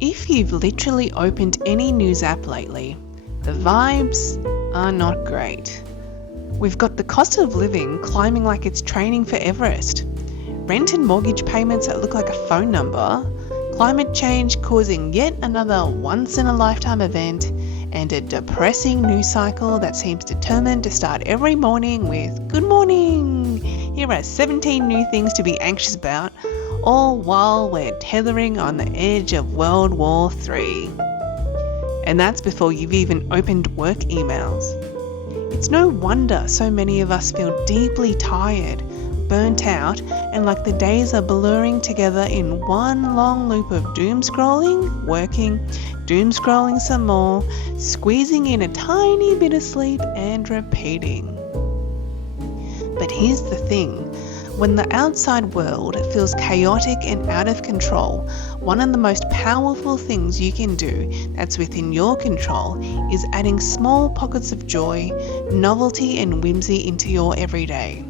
If you've literally opened any news app lately, the vibes are not great. We've got the cost of living climbing like it's training for Everest, rent and mortgage payments that look like a phone number, climate change causing yet another once-in-a-lifetime event, and a depressing news cycle that seems determined to start every morning with "Good morning! Here are 17 new things to be anxious about," all while we're tethering on the edge of World War III. And that's before you've even opened work emails. It's no wonder so many of us feel deeply tired, burnt out, and like the days are blurring together in one long loop of doom scrolling, working, doom scrolling some more, squeezing in a tiny bit of sleep, and repeating. But here's the thing. When the outside world feels chaotic and out of control, one of the most powerful things you can do that's within your control is adding small pockets of joy, novelty, and whimsy into your everyday.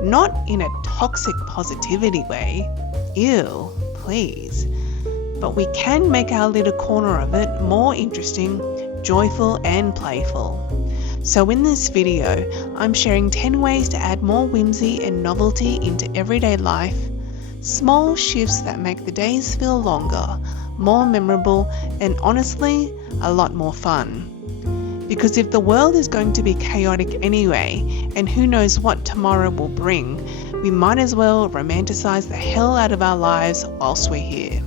Not in a toxic positivity way, ew, please, but we can make our little corner of it more interesting, joyful, and playful. So in this video, I'm sharing 10 ways to add more whimsy and novelty into everyday life, small shifts that make the days feel longer, more memorable, and honestly, a lot more fun. Because if the world is going to be chaotic anyway, and who knows what tomorrow will bring, we might as well romanticize the hell out of our lives whilst we're here.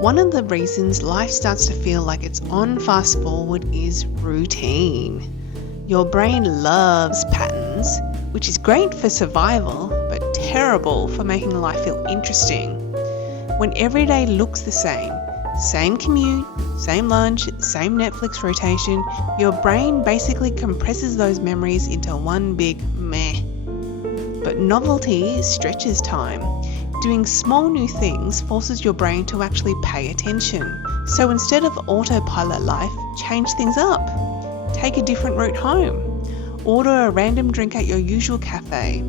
One of the reasons life starts to feel like it's on fast forward is routine. Your brain loves patterns, which is great for survival, but terrible for making life feel interesting. When every day looks the same commute, same lunch, same Netflix rotation, your brain basically compresses those memories into one big meh. But novelty stretches time. Doing small new things forces your brain to actually pay attention. So instead of autopilot life, change things up. Take a different route home. Order a random drink at your usual cafe.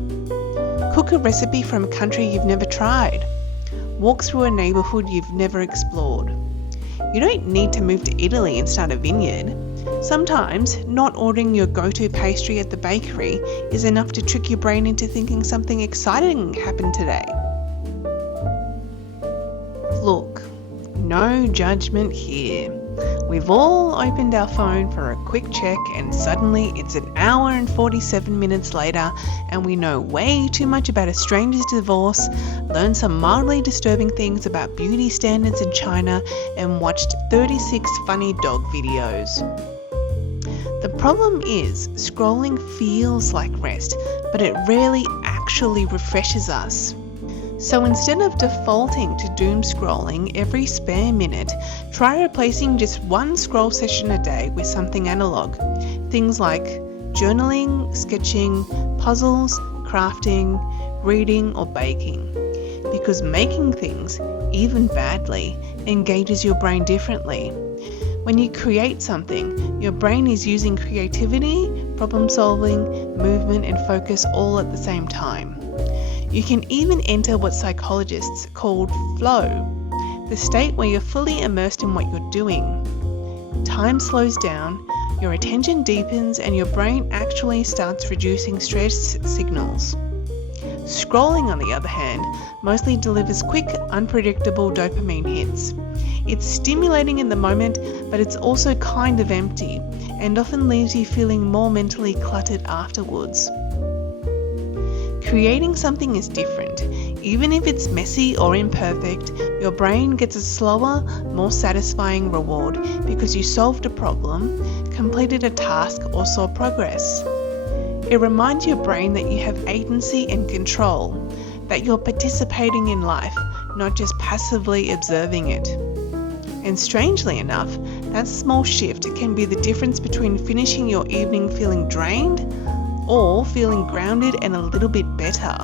Cook a recipe from a country you've never tried. Walk through a neighbourhood you've never explored. You don't need to move to Italy and start a vineyard. Sometimes not ordering your go-to pastry at the bakery is enough to trick your brain into thinking something exciting happened today. Look, no judgment here. We've all opened our phone for a quick check and suddenly it's an hour and 47 minutes later and we know way too much about a stranger's divorce, learned some mildly disturbing things about beauty standards in China, and watched 36 funny dog videos. The problem is, scrolling feels like rest, but it rarely actually refreshes us. So instead of defaulting to doom scrolling every spare minute, try replacing just one scroll session a day with something analog. Things like journaling, sketching, puzzles, crafting, reading, or baking. Because making things, even badly, engages your brain differently. When you create something, your brain is using creativity, problem solving, movement, and focus all at the same time. You can even enter what psychologists call flow, the state where you're fully immersed in what you're doing. Time slows down, your attention deepens, and your brain actually starts reducing stress signals. Scrolling, on the other hand, mostly delivers quick, unpredictable dopamine hits. It's stimulating in the moment, but it's also kind of empty, and often leaves you feeling more mentally cluttered afterwards. Creating something is different. Even if it's messy or imperfect, your brain gets a slower, more satisfying reward because you solved a problem, completed a task, or saw progress. It reminds your brain that you have agency and control, that you're participating in life, not just passively observing it. And strangely enough, that small shift can be the difference between finishing your evening feeling drained or feeling grounded and a little bit better.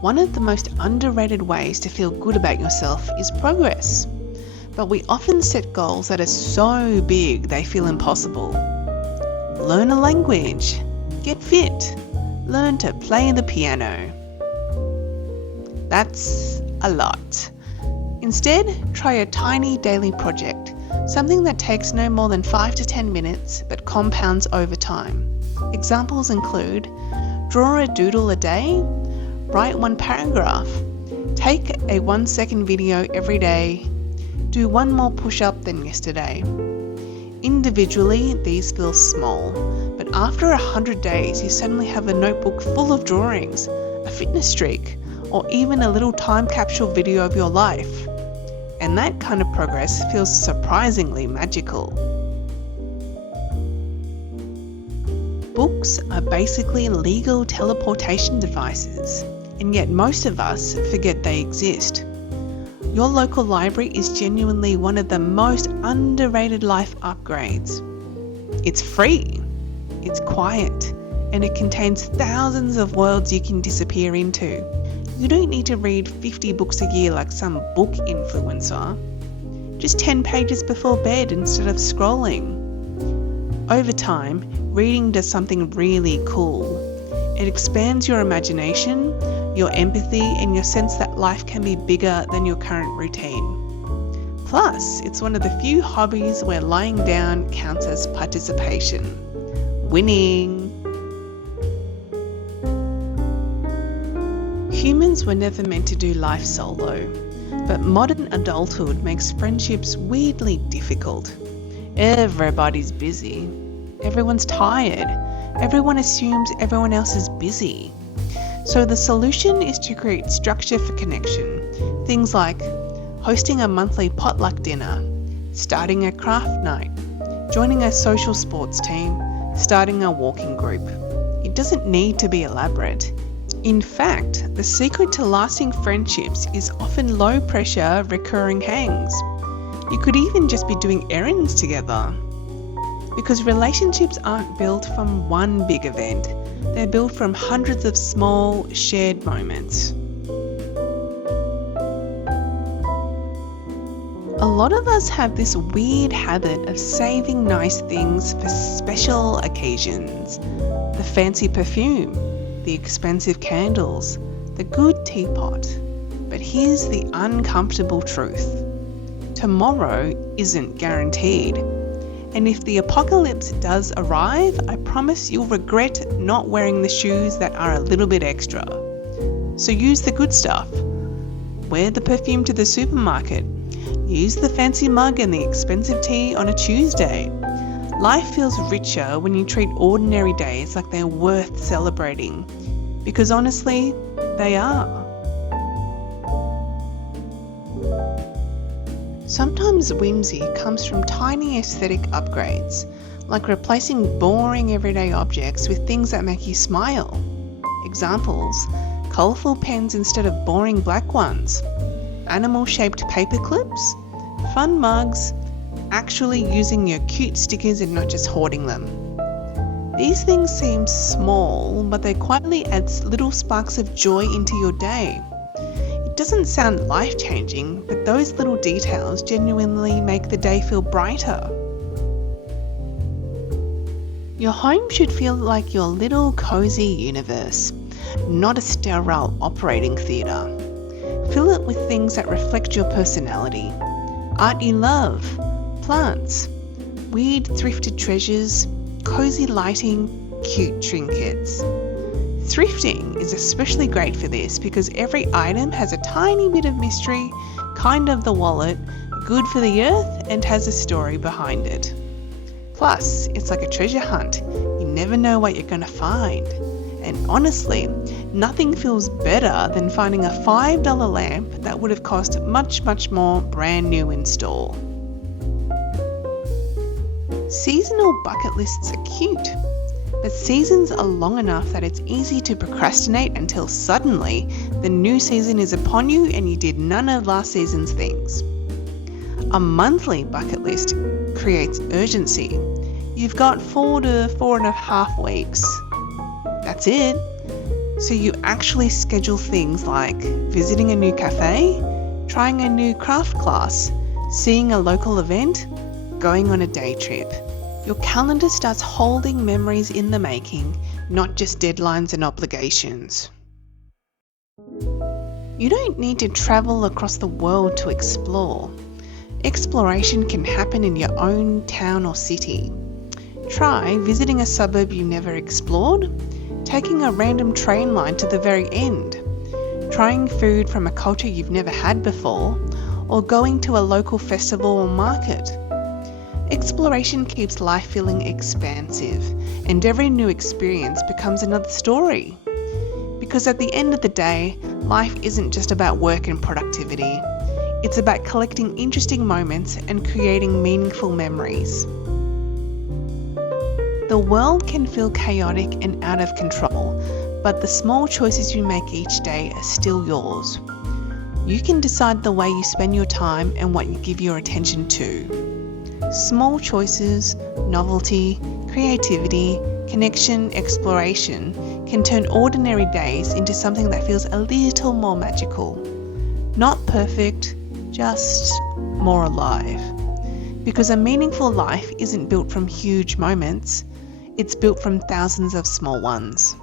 One of the most underrated ways to feel good about yourself is progress. But we often set goals that are so big they feel impossible. Learn a language, get fit, learn to play the piano. That's a lot. Instead, try a tiny daily project, something that takes no more than 5 to 10 minutes but compounds over time. Examples include draw a doodle a day, write 1 paragraph, take a 1-second video every day, do 1 more push-up than yesterday. Individually, these feel small, but after 100 days, you suddenly have a notebook full of drawings, a fitness streak, or even a little time capsule video of your life. And that kind of progress feels surprisingly magical. Books are basically legal teleportation devices, and yet most of us forget they exist. Your local library is genuinely one of the most underrated life upgrades. It's free, it's quiet, and it contains thousands of worlds you can disappear into. You don't need to read 50 books a year like some book influencer. Just 10 pages before bed instead of scrolling. Over time, reading does something really cool. It expands your imagination, your empathy, and your sense that life can be bigger than your current routine. Plus, it's one of the few hobbies where lying down counts as participation. Winning! Humans were never meant to do life solo, but modern adulthood makes friendships weirdly difficult. Everybody's busy. Everyone's tired. Everyone assumes everyone else is busy. So the solution is to create structure for connection. Things like hosting a monthly potluck dinner, starting a craft night, joining a social sports team, starting a walking group. It doesn't need to be elaborate. In fact, the secret to lasting friendships is often low pressure, recurring hangs. You could even just be doing errands together. Because relationships aren't built from one big event, they're built from hundreds of small, shared moments. A lot of us have this weird habit of saving nice things for special occasions. The fancy perfume, the expensive candles, the good teapot. But here's the uncomfortable truth. Tomorrow isn't guaranteed. And if the apocalypse does arrive, I promise you'll regret not wearing the shoes that are a little bit extra. So use the good stuff. Wear the perfume to the supermarket. Use the fancy mug and the expensive tea on a Tuesday. Life feels richer when you treat ordinary days like they're worth celebrating. Because honestly, they are. Sometimes whimsy comes from tiny aesthetic upgrades, like replacing boring everyday objects with things that make you smile. Examples: colourful pens instead of boring black ones, animal-shaped paper clips, fun mugs, actually using your cute stickers and not just hoarding them. These things seem small, but they quietly add little sparks of joy into your day. It doesn't sound life-changing, but those little details genuinely make the day feel brighter. Your home should feel like your little cozy universe, not a sterile operating theatre. Fill it with things that reflect your personality. Art you love, plants, weird thrifted treasures, cozy lighting, cute trinkets. Thrifting is especially great for this because every item has a tiny bit of mystery, kind of the wallet, good for the earth, and has a story behind it. Plus, it's like a treasure hunt. You never know what you're going to find. And honestly, nothing feels better than finding a $5 lamp that would have cost much more brand new in store. Seasonal bucket lists are cute, but seasons are long enough that it's easy to procrastinate until suddenly the new season is upon you and you did none of last season's things. A monthly bucket list creates urgency. You've got 4 to 4.5 weeks. That's it. So you actually schedule things like visiting a new cafe, trying a new craft class, seeing a local event, going on a day trip. Your calendar starts holding memories in the making, not just deadlines and obligations. You don't need to travel across the world to explore. Exploration can happen in your own town or city. Try visiting a suburb you never explored, taking a random train line to the very end, trying food from a culture you've never had before, or going to a local festival or market. Exploration keeps life feeling expansive, and every new experience becomes another story. Because at the end of the day, life isn't just about work and productivity. It's about collecting interesting moments and creating meaningful memories. The world can feel chaotic and out of control, but the small choices you make each day are still yours. You can decide the way you spend your time and what you give your attention to. Small choices, novelty, creativity, connection, exploration can turn ordinary days into something that feels a little more magical. Not perfect, just more alive. Because a meaningful life isn't built from huge moments, it's built from thousands of small ones.